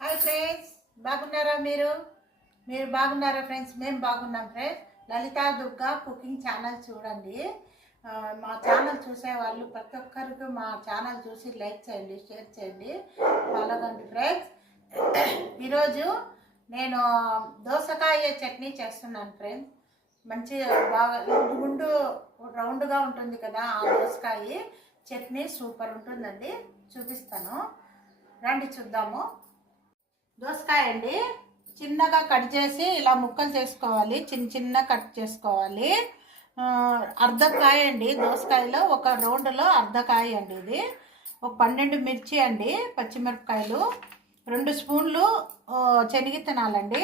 Hi friends, బాగున్నారా? మీరు బాగున్నారా ఫ్రెండ్స్? మేము బాగున్నాం friends. Lalitha Durga cooking channel చూడండి. మా ఛానల్ చూసే వాళ్ళు ప్రతి ఒక్కరికి మా ఛానల్ చూసి లైక్ చేయండి, షేర్ చేయండి, ఫాలో కండి ఫ్రెండ్స్. ఈరోజు నేను దోసకాయ చట్నీ చేస్తున్నాను ఫ్రెండ్స్. మంచి బాగా గుండు రౌండ్గా ఉంటుంది కదా, ఆ దోసకాయ చట్నీ సూపర్ ఉంటుందండి. చూపిస్తాను, రండి చూద్దాము. దోసకాయ అండి, చిన్నగా కట్ చేసి ఇలా ముక్కలు చేసుకోవాలి, చిన్న కట్ చేసుకోవాలి. అర్ధకాయ అండి, దోసకాయలో ఒక రౌండ్లో అర్ధకాయ అండి ఇది. ఒక 12 మిర్చి అండి, పచ్చిమిరపకాయలు, 2 స్పూన్లు శనగిత్తనాలండి,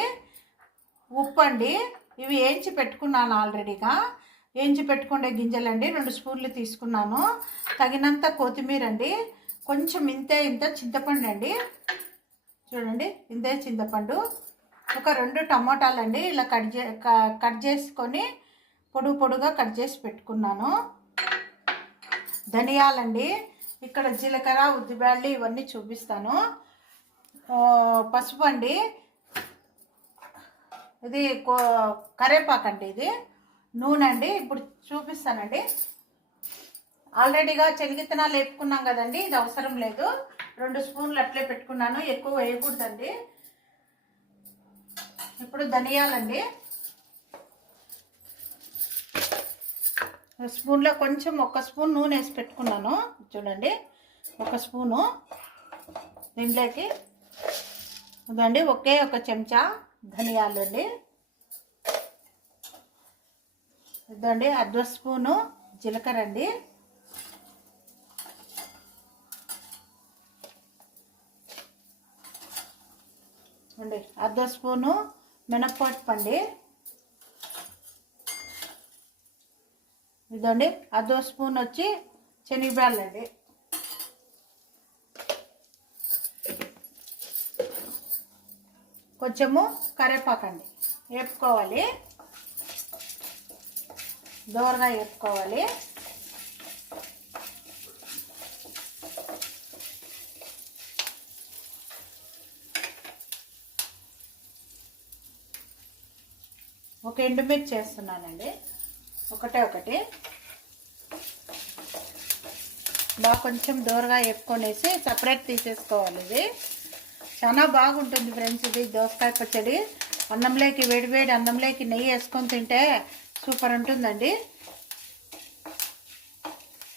ఉప్పు అండి. ఇవి వేయించి పెట్టుకున్నాను ఆల్రెడీగా. వేయించి పెట్టుకునే గింజలండి 2 స్పూన్లు తీసుకున్నాను. తగినంత కొత్తిమీర అండి, కొంచెం ఇంత చింతపండు అండి, చూడండి ఇంతే చింతపండు. ఒక 2 టమాటాలండి, ఇలా కట్ చేసుకొని పొడుగా కట్ చేసి పెట్టుకున్నాను. ధనియాలండి, ఇక్కడ జీలకర్ర, ఉద్దిబ్యాళ్ళు ఇవన్నీ చూపిస్తాను. పసుపు అండి, ఇది కరేపాకండి, ఇది నూనె అండి. ఇప్పుడు చూపిస్తానండి. ఆల్రెడీగా శనగిత్తనాలు వేపుకున్నాం కదండి, ఇది అవసరం లేదు. 2 స్పూన్లు అట్లే పెట్టుకున్నాను, ఎక్కువ వేయకూడదండి. ఇప్పుడు ధనియాలండి, స్పూన్లో కొంచెం 1 స్పూన్ నూనె వేసి పెట్టుకున్నాను. చూడండి 1 స్పూను. దీంట్లోకి ఇదండి ఒకే 1 చెంచా ధనియాలు అండి. ఇదండి 1/2 స్పూను జీలకర్ర అండి. అండి 1/2 స్పూను మినప్పప్పు అండి. ఇదండి 1/2 స్పూన్ వచ్చి శనగబ్యాళ్ళు అండి. కొంచెము కరివేపాకండి. వేపుకోవాలి, దోరగా వేపుకోవాలి. ఒక ఎండుమిర్చి చేస్తున్నానండి, ఒకటి బాగా కొంచెం దూరగా వేపుకొనేసి సపరేట్ తీసేసుకోవాలి. ఇది చాలా బాగుంటుంది ఫ్రెండ్స్. ఇది దోసకాయ పచ్చడి అన్నంలోకి, వేడివేడి అన్నంలోకి నెయ్యి వేసుకొని తింటే సూపర్ ఉంటుందండి.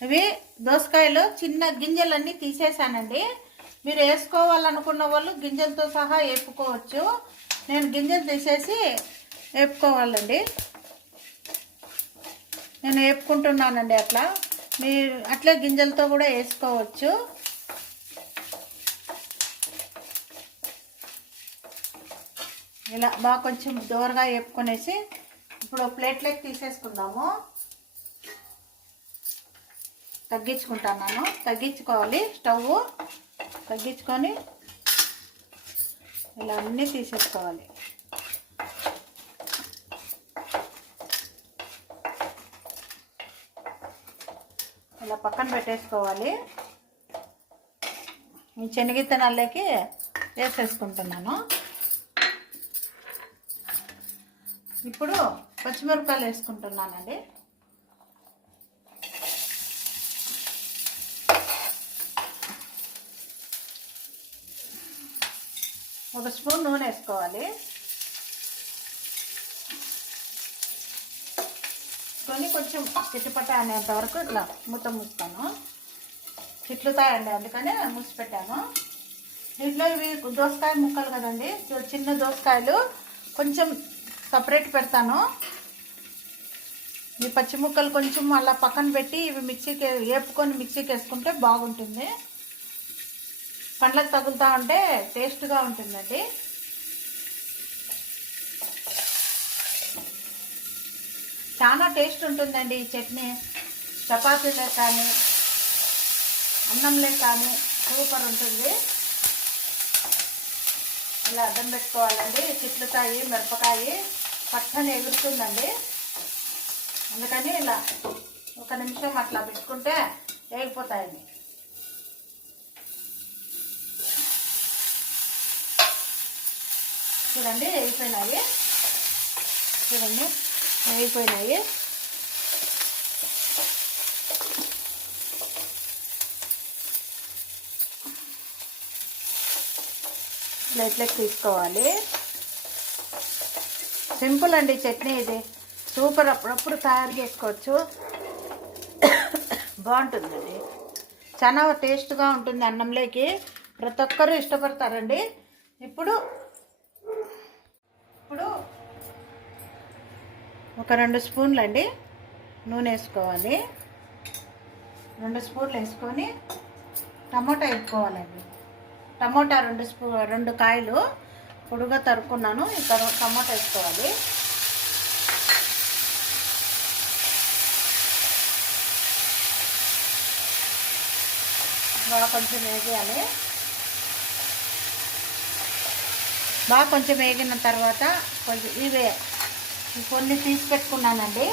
ఇవి దోసకాయలు చిన్న గింజలన్నీ తీసేసానండి. మీరు వేసుకోవాలనుకున్న వాళ్ళు గింజలతో సహా వేపుకోవచ్చు. నేను గింజలు తీసేసి వేపుకోవాలండి. నేను వేపుకుంటున్నానండి అట్లా. మీరు అట్లే గింజలతో కూడా వేసుకోవచ్చు. ఇలా బాగా కొంచెం దోరగా వేపుకొనేసి ఇప్పుడు ప్లేట్లోకి తీసేసుకుందాము. తగ్గించుకోవాలి, స్టవ్ తగ్గించుకొని ఇలా అన్నీ తీసేసుకోవాలి. ఇలా పక్కన పెట్టేసుకోవాలి. ఈ శనగిత్తనాలకి వేసేసుకుంటున్నాను. ఇప్పుడు పచ్చిమిరపకాయలు వేసుకుంటున్నానండి. ఒక స్పూన్ నూనె వేసుకోవాలి. కొని కొంచెం చిట్టుపట్ట అనేంత వరకు ఇట్లా మూత మూస్తాను. చిట్లుతాయండి, అందుకనే మూసి పెట్టాను. దీంట్లో ఇవి దోసకాయ ముక్కలు కదండి, చిన్న దోసకాయలు కొంచెం సపరేట్ పెడతాను. ఈ పచ్చి ముక్కలు కొంచెం అలా పక్కన పెట్టి ఇవి వేపుకొని మిక్సీకి వేసుకుంటే బాగుంటుంది. పండ్లకు తగులుతూ ఉంటే టేస్ట్గా ఉంటుందండి. చాలా టేస్ట్ ఉంటుందండి ఈ చట్నీ. చపాతీలే కానీ అన్నంలే కానీ సూపర్ ఉంటుంది. ఇలా అడ్డం పెట్టుకోవాలండి. చిట్లుకాయ, మిరపకాయ పచ్చని ఎగురుతుందండి, అందుకని ఇలా 1 నిమిషం అట్లా పెట్టుకుంటే వేగిపోతాయండి. చూడండి వేగిపోయినాయి. చూడండి వేగిపోయినాయి. ప్లేట్లోకి తీసుకోవాలి. సింపుల్ అండి చట్నీ ఇది, సూపర్. అప్పుడప్పుడు తయారు చేసుకోవచ్చు, బాగుంటుందండి. చాలా టేస్ట్గా ఉంటుంది అన్నంలోకి, ప్రతి ఒక్కరూ ఇష్టపడతారండి. ఇప్పుడు ఒక 2 స్పూన్లు అండి నూనె వేసుకోవాలి. 2 స్పూన్లు వేసుకొని టమోటా వేసుకోవాలండి. టమోటా 2 కాయలు పొడుగా తరుక్కున్నాను. ఈ టమోటా వేసుకోవాలి. బాగా కొంచెం వేగేయాలి. బాగా కొంచెం వేగిన తర్వాత కొంచెం ఇవే కొన్ని తీసి పెట్టుకున్నానండి.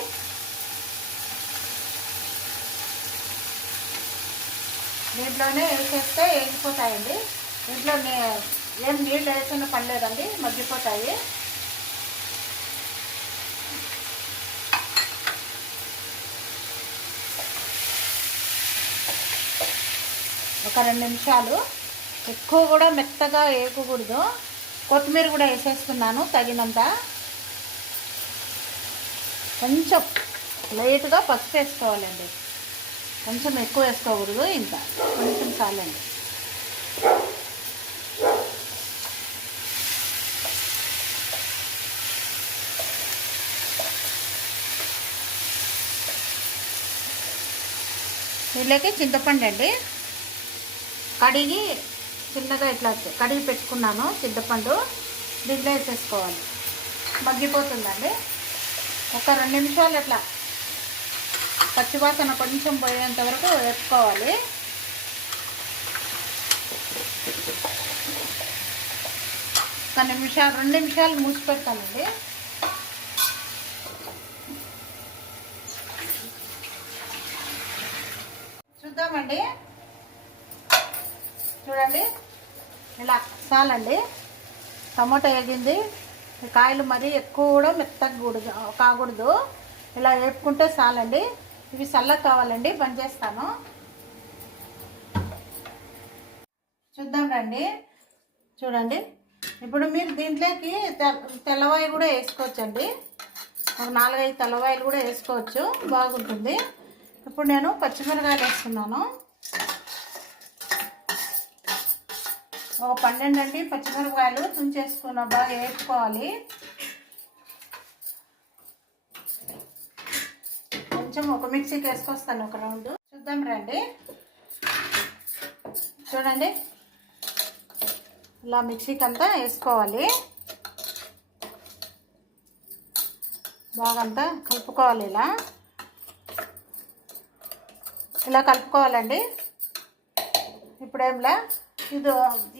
దీంట్లోనే వేసేస్తే వేగిపోతాయండి. దీంట్లో ఏం నీళ్ళు వేసిన పర్లేదండి, మగ్గిపోతాయి. ఒక 2 నిమిషాలు, ఎక్కువ కూడా మెత్తగా వేయకూడదు. కొత్తిమీర కూడా వేసేస్తున్నాను తగినంత. కొంచెం లైట్గా పసుపు వేసుకోవాలండి, కొంచెం ఎక్కువ వేసుకోకూడదు, ఇంత కొంచెం చాలండి. దీనిలోకి చింతపండు అండి, కడిగి చిన్నగా ఇట్లా కడిగి పెట్టుకున్నాను చింతపండు, దీంట్లో వేసేసుకోవాలి. మగ్గిపోతుందండి. ఒక 2 నిమిషాలు అట్లా పచ్చివాసన కొంచెం పోయేంత వరకు వేసుకోవాలి. ఒక 2 నిమిషాలు మూసి పెడతానండి. చూద్దామండి. చూడండి ఇలా చాలండి. టమోటా వేగింది. కాయలు మరీ ఎక్కువ కూడా మెత్తగా కాకూడదు, ఇలా వేపుకుంటే చాలండి. ఇవి చల్లగా కావాలండి, బంద్ చేస్తాను. చూద్దాం రండి. చూడండి, ఇప్పుడు మీరు దీంట్లోకి తెల్లవాయి కూడా వేసుకోవచ్చండి. ఒక 4-5 తెల్లవాయలు కూడా వేసుకోవచ్చు, బాగుంటుంది. ఇప్పుడు నేను పచ్చిమిరకాయలు వేస్తున్నాను. ఒక 12 అండి పచ్చిమిరపకాయలు తుంచేసుకున్న, బాగా వేసుకోవాలి. కొంచెం ఒక మిక్సీకి వేసుకొస్తాను, ఒక రౌండ్. చూద్దాం రండి. చూడండి, ఇలా మిక్సీకి అంతా వేసుకోవాలి. బాగా అంతా కలుపుకోవాలి. ఇలా కలుపుకోవాలండి. ఇప్పుడేంలా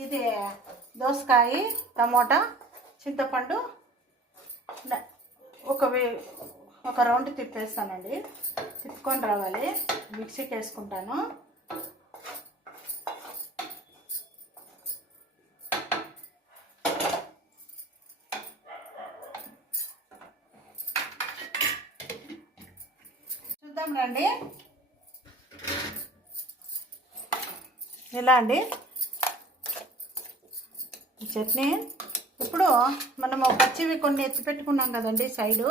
ఇది దోసకాయ, టమోటా, చింతపండు ఒక రౌండ్ తిప్పేస్తానండి. తిప్పుకొని రావాలి, మిక్సీకి వేసుకుంటాను. చూద్దాం రండి. ఇలా అండి చట్నీ. ఇప్పుడు మనము పచ్చివి కొన్ని ఎత్తి పెట్టుకున్నాం కదండి, సైడు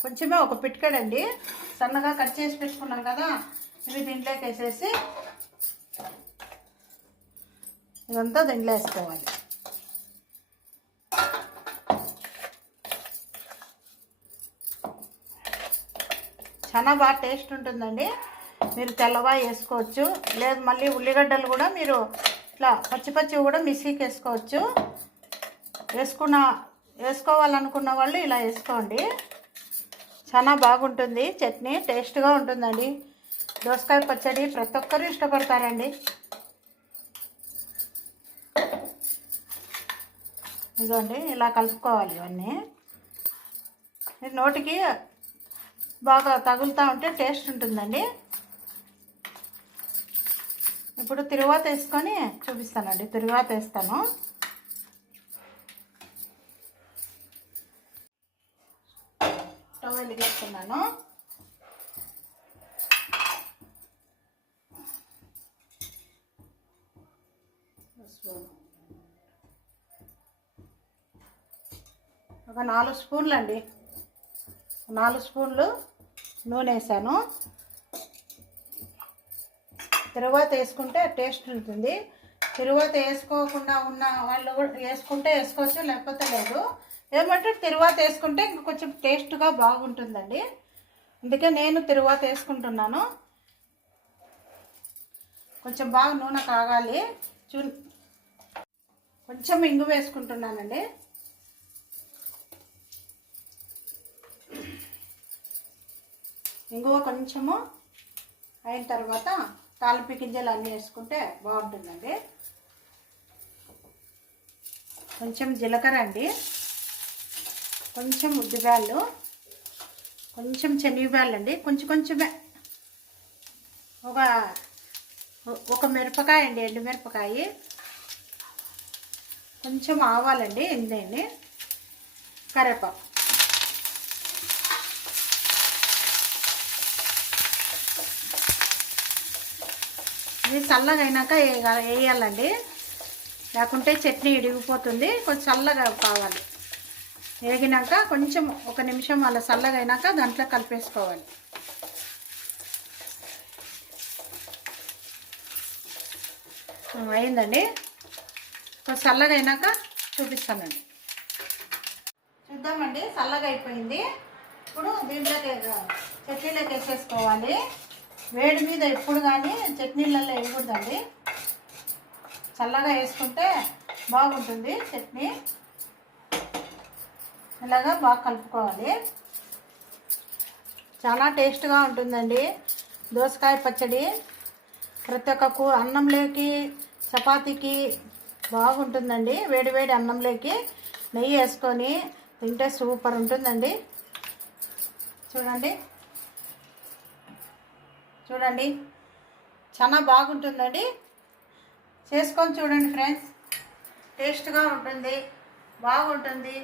కొంచెమే, ఒక పిటికెడండి సన్నగా కట్ చేసి పెట్టుకున్నాం కదా, ఇవి దీంట్లోకి వేసేసి ఇదంతా దీంట్లో వేసుకోవాలి. చాలా బాగా టేస్ట్ ఉంటుందండి. మీరు తెల్లవాయి వేసుకోవచ్చు, లేదు మళ్ళీ ఉల్లిగడ్డలు కూడా మీరు ఇట్లా పచ్చివి కూడా మిక్సీకి వేసుకోవచ్చు. వేసుకోవాలనుకున్న వాళ్ళు ఇలా వేసుకోండి. చాలా బాగుంటుంది చట్నీ, టేస్ట్గా ఉంటుందండి. దోసకాయ పచ్చడి ప్రతి ఒక్కరూ ఇష్టపడతారండి. ఇదిగోండి, ఇలా కలుపుకోవాలి. ఇవన్నీ నోటికి బాగా తగులుతూ ఉంటే టేస్ట్ ఉంటుందండి. ఇప్పుడు తిరువాత వేసుకొని చూపిస్తానండి. తిరువాత వేస్తాను. వేసుకుంటున్నాను. ఒక 4 స్పూన్లు అండి, 4 స్పూన్లు నూనె వేసాను. తరువాత వేసుకుంటే టేస్ట్ ఉంటుంది. తరువాత వేసుకోకుండా ఉన్న వాళ్ళు కూడా వేసుకుంటే వేసుకోవచ్చు, లేకపోతే లేదు. ఏమంటే తరువాత వేసుకుంటే ఇంకా కొంచెం టేస్ట్గా బాగుంటుందండి. అందుకే నేను తరువాత వేసుకుంటున్నాను. కొంచెం బాగా నూనె కాగాలి. కొంచెం ఇంగు వేసుకుంటున్నానండి. ఇంగువ కొంచెము అయిన తర్వాత తాలింపు గింజలు అన్నీ వేసుకుంటే బాగుంటుందండి. కొంచెం జీలకర్ర అండి, కొంచెం ఉద్దిబ్యాళ్ళు, కొంచెం శనగబ్యాళ్ళు అండి, కొంచెమే. ఒక మిరపకాయ అండి, ఎండుమిరపకాయ, కొంచెం ఆవాలండి, ఎండి కరివేపాకు. ఇది చల్లగా అయినాక వేయాలండి, లేకుంటే చట్నీ ఇడిగిపోతుంది. కొంచెం చల్లగా కావాలి. వేగినాక కొంచెం 1 నిమిషం అలా చల్లగా అయినాక దాంట్లో కలిపేసుకోవాలి. అయిందండి. కొంచెం చల్లగా అయినాక చూపిస్తానండి. చూద్దామండి, చల్లగా అయిపోయింది. ఇప్పుడు దీంట్లోకి చట్నీలోకి వేసేసుకోవాలి. వేడి మీద ఎప్పుడు కానీ చట్నీలలో వేయకూడదండి, చల్లగా వేసుకుంటే బాగుంటుంది చట్నీ. ఇలాగా బాగా కలుపుకోవాలి. చాలా టేస్ట్గా ఉంటుందండి దోసకాయ పచ్చడి. ప్రతి ఒక్క అన్నంలోకి, చపాతీకి బాగుంటుందండి. వేడి అన్నంలోకి నెయ్యి వేసుకొని తింటే సూపర్ ఉంటుందండి. చూడండి చాలా బాగుంటుందండి. చేసుకొని చూడండి ఫ్రెండ్స్, టేస్ట్గా ఉంటుంది, బాగుంటుంది.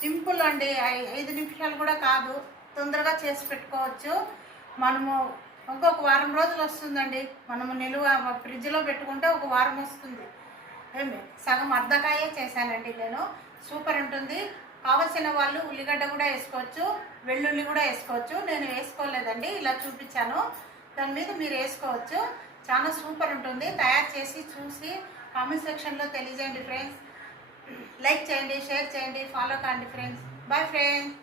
సింపుల్ అండి, 5 నిమిషాలు కూడా కాదు, తొందరగా చేసి పెట్టుకోవచ్చు. మనము ఇంకొక వారం రోజులు వస్తుందండి. మనము నిలువ ఫ్రిడ్జ్లో పెట్టుకుంటే ఒక వారం వస్తుంది. సగం అర్ధకాయే చేశానండి నేను. సూపర్ ఉంటుంది. కావలసిన వాళ్ళు ఉల్లిగడ్డ కూడా వేసుకోవచ్చు, వెల్లుల్లి కూడా వేసుకోవచ్చు. నేను వేసుకోలేదండి, ఇలా చూపించాను. దాని మీద మీరు వేసుకోవచ్చు. చాలా సూపర్ ఉంటుంది. తయారు చేసి చూసి కామెంట్ సెక్షన్లో తెలియజేయండి ఫ్రెండ్స్. లైక్ చేయండి, షేర్ చేయండి, ఫాలో కాండి ఫ్రెండ్స్. Bye friends.